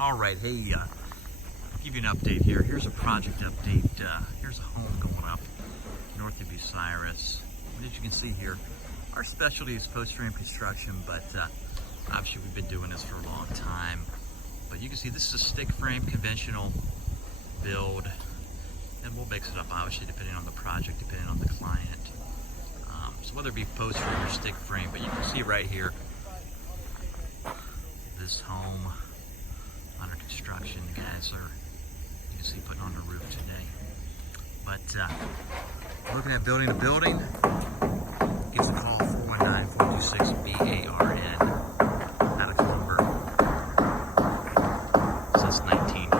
All right, hey, give you an update here. Here's a project update. Here's a home going up north of Bucyrus. And as you can see here, our specialty is post-frame construction, but obviously we've been doing this for a long time. But you can see this is a stick frame conventional build, and we'll mix it up obviously depending on the project, depending on the client. So whether it be post frame or stick frame, but you can see right here, this home under construction. The guys are, you can see, putting on the roof today. But looking at building a building, give us a call, 419-426-BARN, Attica lumber, since 19